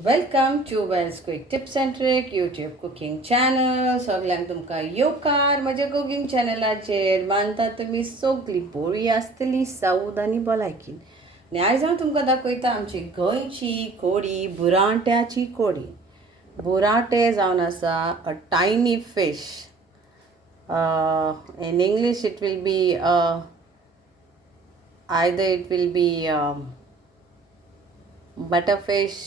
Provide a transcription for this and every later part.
Welcome to Wells Quick Tips and Trick YouTube cooking channel. सगळ्यांक तुमकां येवकार म्हज्या कुकिंग चॅनलाचेर. मानता तुमी सगळीं बरी आसतलीं सावध आनी भलायकीन. आनी आयज हांव तुमकां दाखयता आमची गोंयची कोडी, बुरांट्याची कोडी. बुरांटे जावन आसा a tiny fish. In English it will be either it will be butterfish,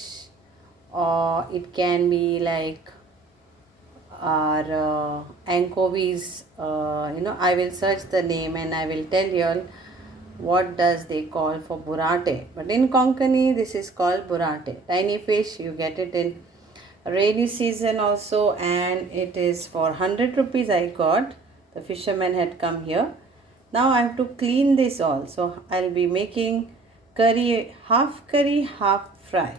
or it can be like our anchovies. I will search the name and I will tell you all what does they call for burrante. But in Konkani this is called burrante. Tiny fish, you get it in rainy season also, and it is for 100 rupees I got. The fisherman had come here. Now I have to clean this all, so I'll be making curry, half fry.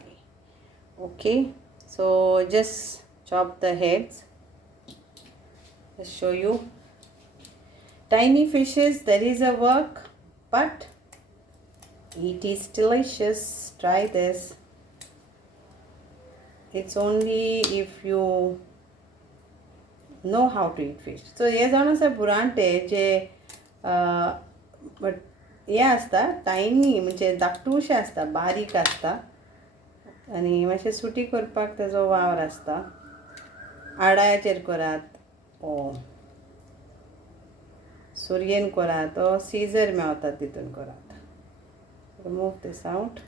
Okay, so just chop the heads. Let's show you. Tiny fishes, there is a work, but it is delicious. Try this. It's only if you know how to eat fish. So here's on a burrante J but हे आसता tiny, म्हणजे धाकटूशे आसता, बारीक आसता आनी मातशें सुटी करपाक तेजो वावर आसता. आडायाचेर करात ओ सुरयेन करात ओ सीजर मेळटा तितून करात. Remove this out.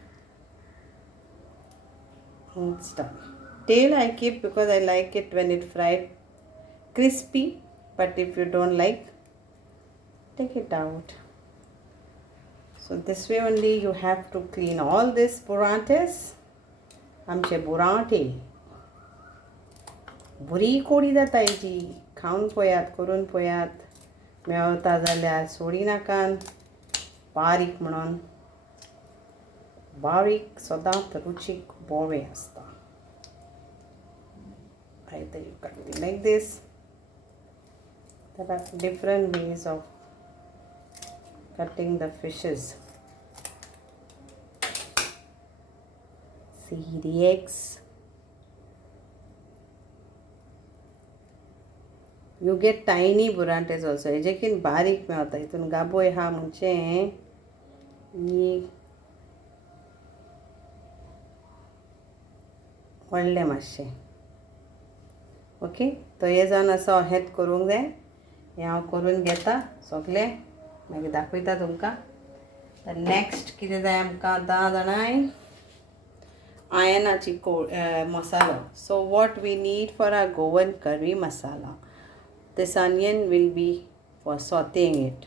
It's done. Tail I keep because I like it when it fried crispy, but if you don't like, take it out. So this way only you have to clean all this burantes. आमचे बुरांटे बरी कोडी जाता hazy. खावन पळयात, करून पळयात. मेळता जाल्यार सोडी नाकान. बारीक म्हणून बारीक सदांच रुचीक बोवे आसता. Either you cut it like this. There are different ways of cutting the fishes. See the eggs. You get tiny burantes also. हेजेकीन बारीक मेळता. हितून गाबोय हा म्हणजे ही व्हडलें मातशें. ओके, तो हे जावन असो हेत करूंक जाय. हें हांव करून घेता सगळें, मागीर दाखयता तुमकां. नेक्स्ट कितें जाय आमकां आतां जाणाय? आयनाची मसालो. So what we need for our Goancurry masala. This onion will be for sauteing it.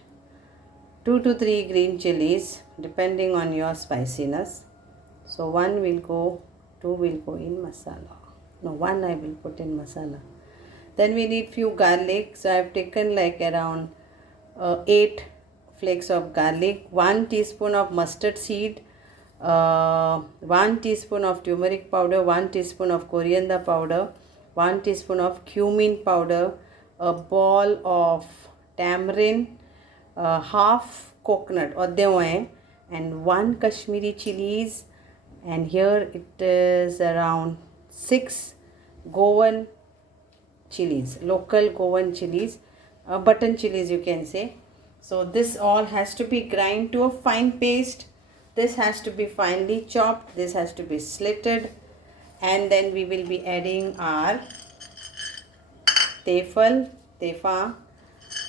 2 to 3 green chilies depending on your spiciness. So 1 will go, 2 will go in masala. No, 1 I will put in masala. Then we need few garlic. So I have taken like around 8 flakes of garlic, 1 teaspoon of mustard seed, 1 teaspoon of turmeric powder, 1 teaspoon of coriander powder, 1 teaspoon of cumin powder, a ball of tamarind, half coconut or deoe, and 1 Kashmiri chilies, and here it is around 6 Goan chilies, local Goan chilies, button chilies you can say. So this all has to be grind to a fine paste. This has to be finely chopped. This has to be slitted. And then we will be adding our tefa.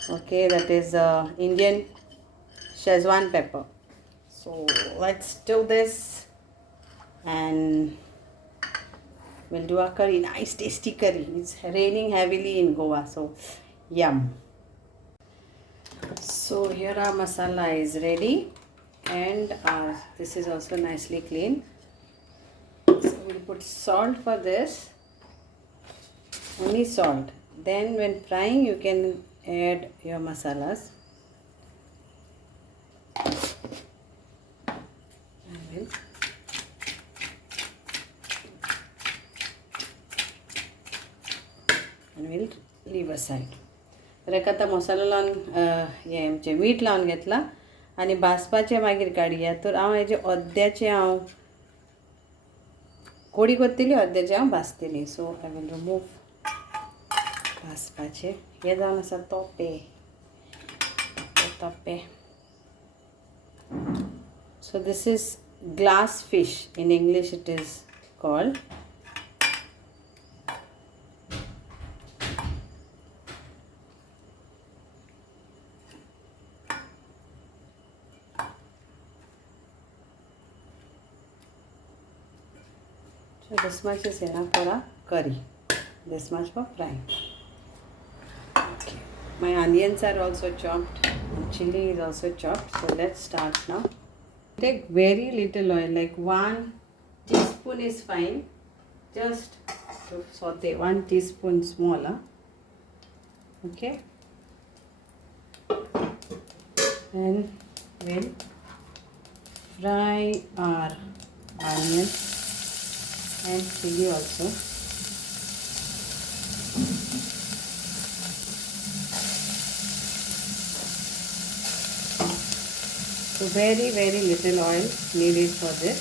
Okay, that is Indian Szechuan pepper. So let's do this. And we'll do a curry, nice tasty curry. It's raining heavily in Goa, so yum. So here our masala is ready, and this is also nicely clean. So we'll put salt for this, only salt. Then when frying you can add your masalas. And we'll leave aside. रेक आतां मसालो लावन हें आमचें मीठ लावन घेतलां आनी भाजपाचें मागीर काडया. तर हांव हेजे अर्द्याचें हांव कोडी कोत्तिली अर्देचे हांव भाजतली. सो आय विल रिमूव भाजपाचे. हे जावन आसा तोपे. So this is glass fish. In English it is called. So this much is enough for a curry. This much for frying. Okay. My onions are also chopped. And chili is also chopped. So let's start now. Take very little oil, like 1 teaspoon is fine. Just to saute 1 teaspoon smaller. Okay. Then we'll fry our onion and chili also. So very little oil needed for this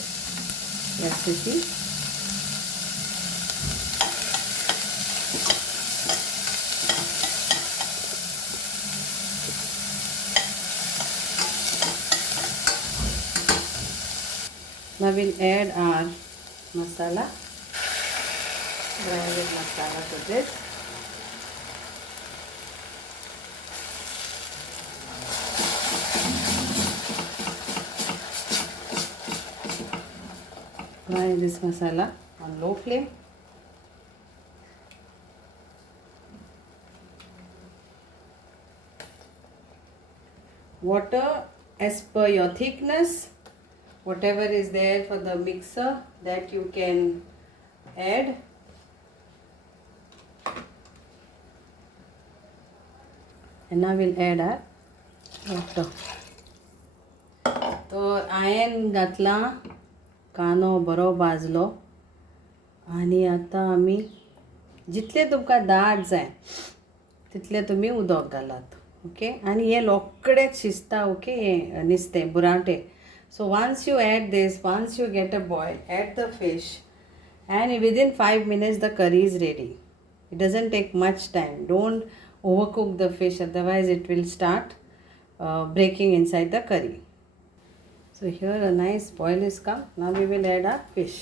recipe. Now we'll add our masala, grounded masala to this. Fry this masala on low flame. Water as per your thickness, whatever is there for the mixer that you can add. And now we'll add our water. So iron घातला, कानो बरो भाजलो आणि आता आमी जितले तुमकां दाट जाय तितले तुमी उदक घालात. ओके. आणि हे लोकडेच शिजता. ओके. हे नुस्तें बुरांटे. So once you add this, once you get a boil, add the fish and within 5 minutes the curry is ready. It doesn't take much time. Don't overcook the fish, otherwise it will start breaking inside the curry. So here a nice boil is come. Now we will add our fish.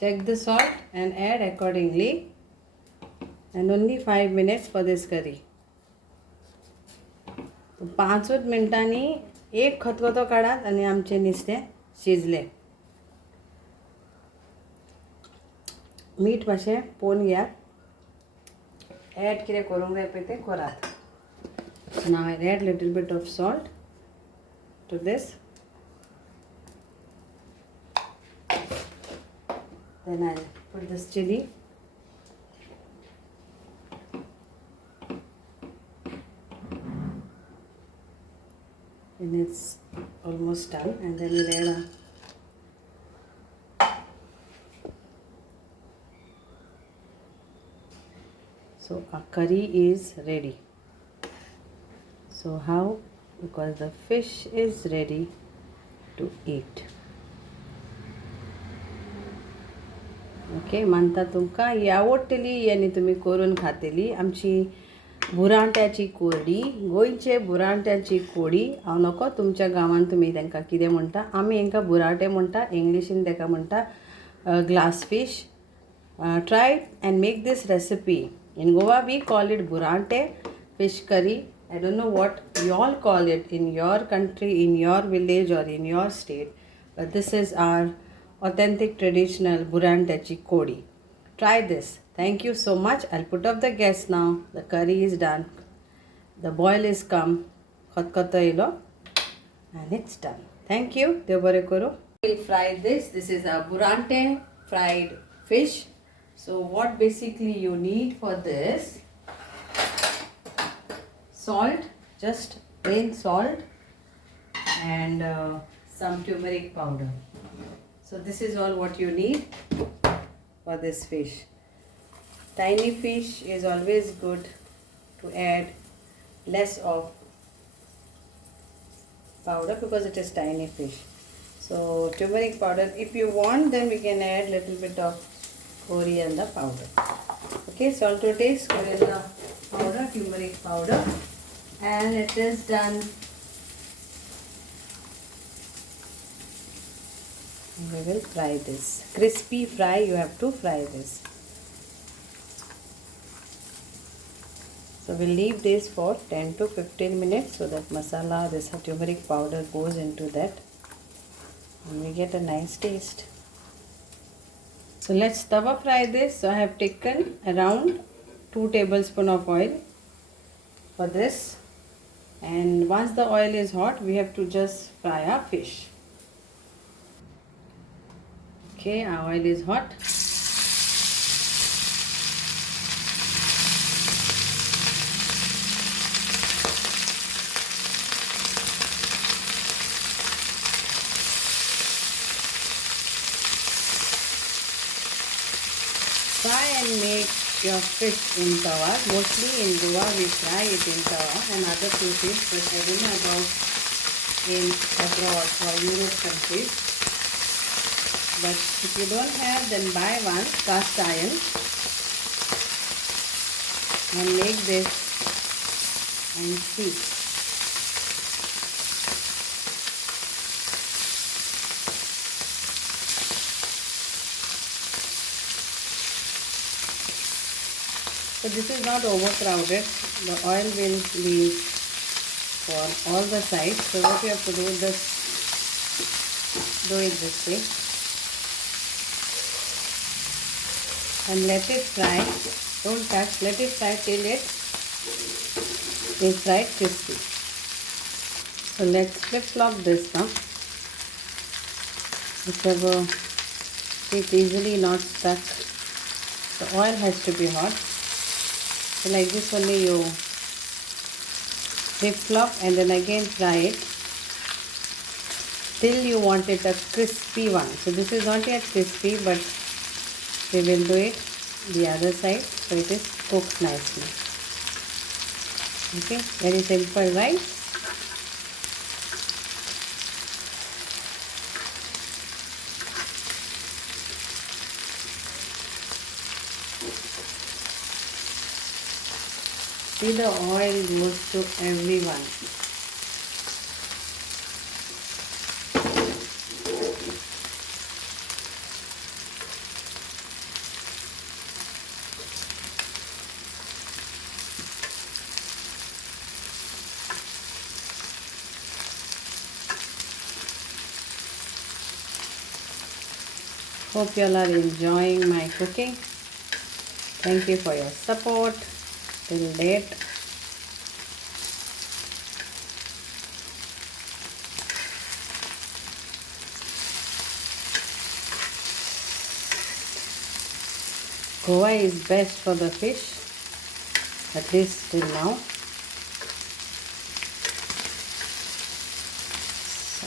Check the salt and add accordingly. And only 5 minutes for this curry. So 5 मिनटांनी एक खतखतो काढात आणि आमचे नुस्तें शिजले. मीठ मातशें पळोवन घेयात. Add कितें करूंक जाय पळय तें करात. Now I add little bit of salt to this. Then I'll put this chili. And it's almost done. And then we'll add a So our curry is ready. So how? Because the fish is ready to eat. Okay, मानता तुमकां ही आवडटली आनी तुमी करून खातली आमची बुरांट्याची कोडी. गोंयचे बुरांट्याची कोडी. हांव नको तुमच्या गांवांत तुमी तांकां कितें म्हणटा. आमी हांकां बुरांटे म्हणटा. इंग्लिशीन ताका म्हणटा glass fish. Try it and make this recipe. In Goa we call it Burrante fish curry. I don't know what you all call it in your country, in your village or in your state. But this is our authentic traditional Burrante kodi. Try this. Thank you so much. I'll put up the gas now. The curry is done. The boil is come. Khatkata ilo. And it's done. Thank you. Dev bare koro. We'll fry this. This is our Burrante fried fish. So what basically you need for this, salt, just plain salt and some turmeric powder. So this is all what you need for this fish. Tiny fish is always good to add less of powder because it is tiny fish. So turmeric powder, if you want, then we can add little bit of coriander powder. Okay, salt to taste, coriander powder, turmeric powder, and it is done. We will fry this. Crispy fry, you have to fry this. So we'll leave this for 10 to 15 minutes so that masala, this turmeric powder goes into that and we get a nice taste. So let's tawa fry this. So I have taken around 2 tablespoons of oil for this, and once the oil is hot, we have to just fry our fish. Okay, our oil is hot. Try and make your fish in tawa. Mostly in Goa we fry it in tawa and other places, but I don't know about in abroad or Europe countries. But if you don't have, then buy one cast iron and make this and see. So this is not overcrowded. The oil will be for all the sides. So what you have to do is just do it this way and let it fry. Don't touch. Let it fry till it is fried crispy. So let's flip flop this now. Whichever it's easily not stuck. The oil has to be hot. So like this only you flip flop and then again fry it till you want it a crispy one. So this is not yet crispy, but we will do it the other side so it is cooked nicely. Okay, very simple, right? See, the oil goes to everyone. Hope you all are enjoying my cooking. Thank you for your support till date. Goa is best for the fish, at least till now.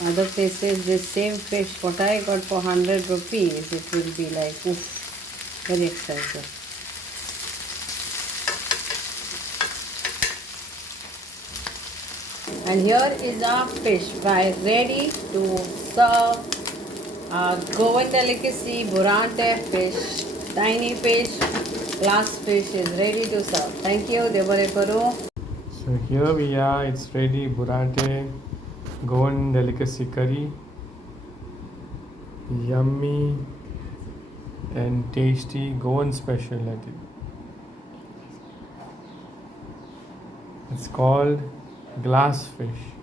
Other places, this same fish, what I got for 100 rupees, it will be like, oof, very expensive. And here is our fish fry ready to serve. Our Goan Delicacy Burrante fish, tiny fish, glass fish is ready to serve. Thank you, Devareparu. So here we are, it's ready, Burrante, Goan Delicacy curry, yummy and tasty Goan specialty. It's called glass fish.